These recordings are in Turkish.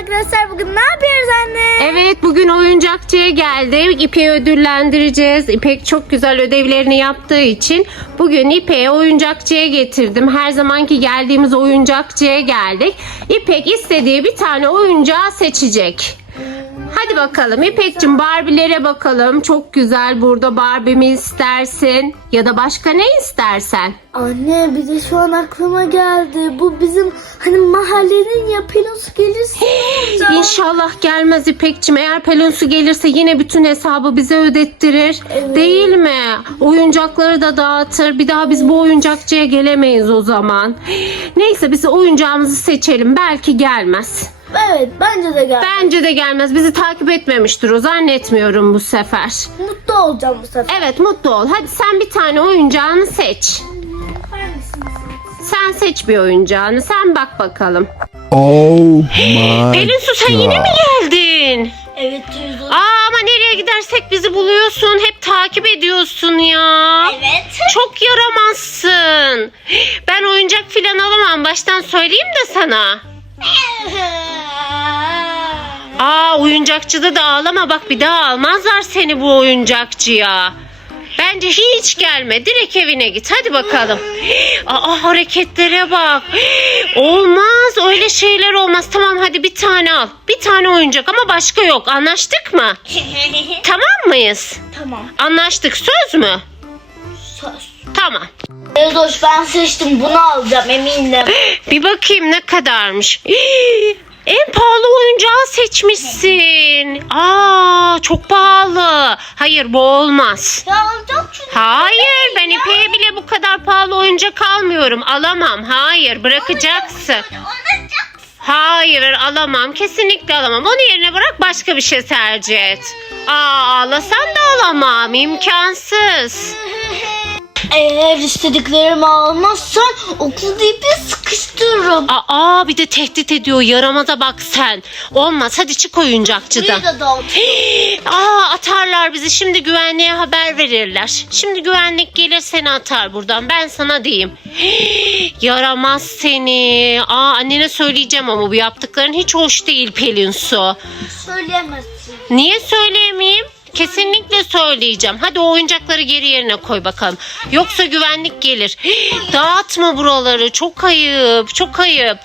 arkadaşlar bugün ne yapıyoruz anne? Evet bugün oyuncakçıya geldik. İpek'i ödüllendireceğiz. İpek çok güzel ödevlerini yaptığı için bugün İpek'i oyuncakçıya getirdim. Her zamanki geldiğimiz oyuncakçıya geldik. İpek istediği bir tane oyuncağı seçecek. Hadi bakalım İpek'cim Barbie'lere bakalım. Çok güzel burada Barbie mi istersin? Ya da başka ne istersen? Anne bir de şu an aklıma geldi. Bu bizim hani mahallenin ya pelosu gelirse? İnşallah gelmez İpekçim. Eğer Pelonsu gelirse yine bütün hesabı bize ödettirir. Evet. Değil mi? Oyuncakları da dağıtır. Bir daha biz bu oyuncakçıya gelemeyiz o zaman. Neyse biz oyuncağımızı seçelim. Belki gelmez. Evet bence de gel. Bence de gelmez. Bizi takip etmemiştir o. Zannetmiyorum bu sefer. Mutlu olacağım bu sefer. Evet mutlu ol. Hadi sen bir tane oyuncağını seç. Hangisini? Sen seç bir oyuncağını. Sen bak bakalım. Oh my Pelinsu sen yine mi geldin? Evet. Aa ama nereye gidersek bizi buluyorsun. Hep takip ediyorsun ya. Evet. Çok yaramazsın. Ben oyuncak filan alamam. Baştan söyleyeyim de sana. Aa oyuncakçıda da ağlama bak bir daha almazlar seni bu oyuncakçıya. Bence hiç gelme. Direkt evine git. Hadi bakalım. Aa hareketlere bak. Olmaz. Öyle şeyler olmaz. Tamam hadi bir tane al. Bir tane oyuncak ama başka yok. Anlaştık mı? Tamam mıyız? tamam. Anlaştık. Söz mü? Söz. Tamam. Erdoş ben seçtim bunu alacağım eminim. Bir bakayım ne kadarmış. En pahalı oyuncağı seçmişsin. Aa çok pahalı. Hayır bu olmaz. ya çünkü. Hayır ben İpek'e bile bu kadar pahalı oyuncak almıyorum. Alamam. Hayır bırakacaksın. Hayır alamam. Kesinlikle alamam. Onun yerine bırak başka bir şey tercih et. Aa ağlasan da alamam. İmkansız. Eğer istediklerimi almazsan okulda ipi sıkıştırırım. Aa bir de tehdit ediyor. Yaramaza bak sen. Olmaz. Hadi çık oyuncakçıdan. Burayı da. Aa atarlar bizi. Şimdi güvenliğe haber verirler. Şimdi güvenlik gelir seni atar buradan. Ben sana diyeyim. Yaramaz seni. Aa annene söyleyeceğim ama bu yaptıkların hiç hoş değil Pelin Su. Söyleyemezsin. Niye söyleyemeyeyim? Kesinlikle söyleyeceğim. Hadi o oyuncakları geri yerine koy bakalım. Yoksa güvenlik gelir. Dağıtma buraları. Çok ayıp. Çok ayıp.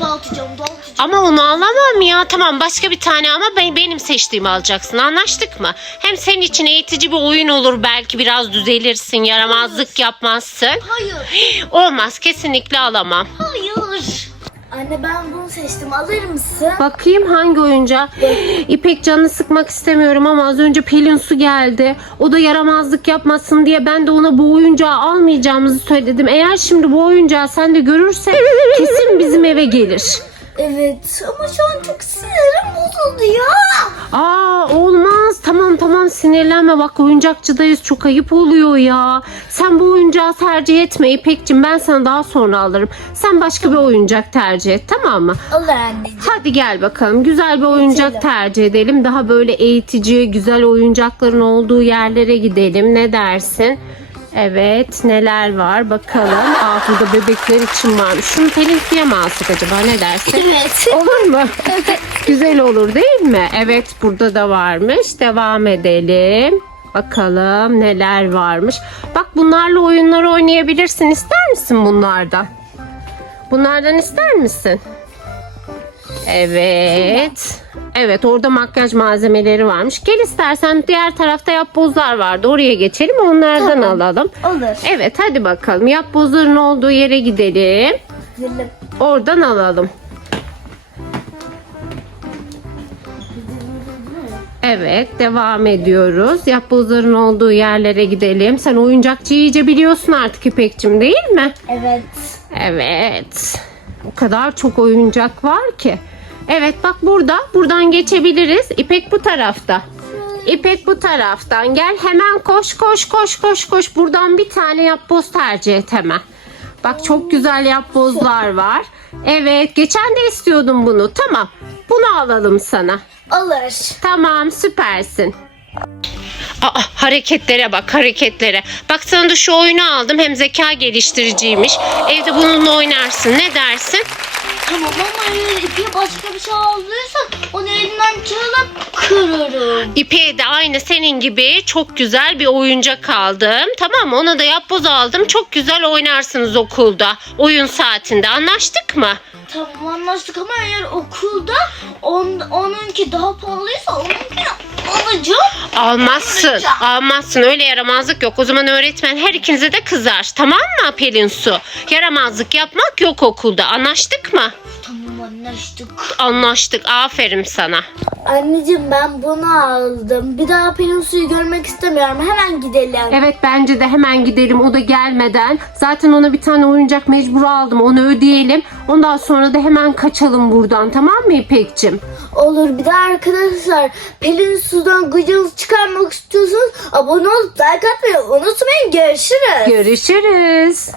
Dağıtacağım dağıtacağım. Ama onu alamam ya. Tamam başka bir tane ama ben, benim seçtiğimi alacaksın. Anlaştık mı? Hem senin için eğitici bir oyun olur. Belki biraz düzelirsin. Yaramazlık yapmazsın. Hayır. Olmaz. Kesinlikle alamam. Hayır. Anne ben bunu seçtim alır mısın? Bakayım hangi oyuncağı. İpek canını sıkmak istemiyorum ama az önce Pelin Su geldi. O da yaramazlık yapmasın diye ben de ona bu oyuncağı almayacağımızı söyledim. Eğer şimdi bu oyuncağı sen de görürsen kesin bizim eve gelir. Evet ama şu an çok sinirim bozuldu ya. Aa olmaz. Tamam tamam sinirlenme. Bak oyuncakçıdayız. Çok ayıp oluyor ya. Sen bu oyuncağı tercih etme İpek'cim. Ben sana daha sonra alırım. Sen başka bir oyuncak tercih et tamam mı? Alır anneciğim. Hadi gel bakalım. Güzel bir oyuncak Geçelim. tercih edelim. Daha böyle eğitici, güzel oyuncakların olduğu yerlere gidelim. Ne dersin? Evet neler var bakalım. Aa burada bebekler için varmış. Şunu Pelinsu'ya mı alsak acaba ne dersin? Evet. Olur mu? Güzel olur değil mi? Evet burada da varmış. Devam edelim. Bakalım neler varmış. Bak bunlarla oyunlar oynayabilirsin. İster misin bunlardan? Bunlardan ister misin? Evet. Evet orada makyaj malzemeleri varmış. Gel istersen diğer tarafta yapbozlar vardı. Oraya geçelim onlardan Tamam. alalım. Alır. Evet hadi bakalım yapbozların olduğu yere gidelim. Gidelim. Oradan alalım. Evet devam ediyoruz. Yapbozların olduğu yerlere gidelim. Sen oyuncakçı iyice biliyorsun artık İpek'cim değil mi? Evet. Evet. O kadar çok oyuncak var ki. Evet bak burada. Buradan geçebiliriz. İpek bu tarafta. İpek bu taraftan. Gel hemen koş koş koş koş koş. Buradan bir tane yapboz tercih et hemen. Bak çok güzel yapbozlar var. Evet geçen de istiyordum bunu. Tamam. Bunu alalım sana. Alır. Tamam süpersin. Aa, hareketlere bak hareketlere. Bak sana da şu oyunu aldım hem zeka geliştiriciymiş. Evde bununla oynarsın ne dersin? Tamam ama eğer ipi başka bir şey aldıysan onu elinden çalıp kırarım. İpeğe de aynı senin gibi çok güzel bir oyuncak aldım. Tamam mı? Ona da yapboz aldım. Çok güzel oynarsınız okulda. Oyun saatinde. Anlaştık mı? Tamam anlaştık ama eğer okulda on, onunki daha pahalıysa onunkini alacağım. Almazsın. Almazsın. Öyle yaramazlık yok. O zaman öğretmen her ikinize de kızar. Tamam mı Pelin Su? Yaramazlık yapmak yok okulda. Anlaştık mı? Tamam anlaştık. Anlaştık. Aferin sana. Anneciğim ben bunu aldım. Bir daha Pelin suyu görmek istemiyorum. Hemen gidelim. Evet bence de hemen gidelim o da gelmeden. Zaten ona bir tane oyuncak mecbur aldım. Onu ödeyelim. Ondan sonra da hemen kaçalım buradan. Tamam mı İpek'cim? Olur bir de arkadaşlar Pelin sudan gıcınızı çıkarmak istiyorsanız abone olup like atmayı unutmayın. Görüşürüz. Görüşürüz.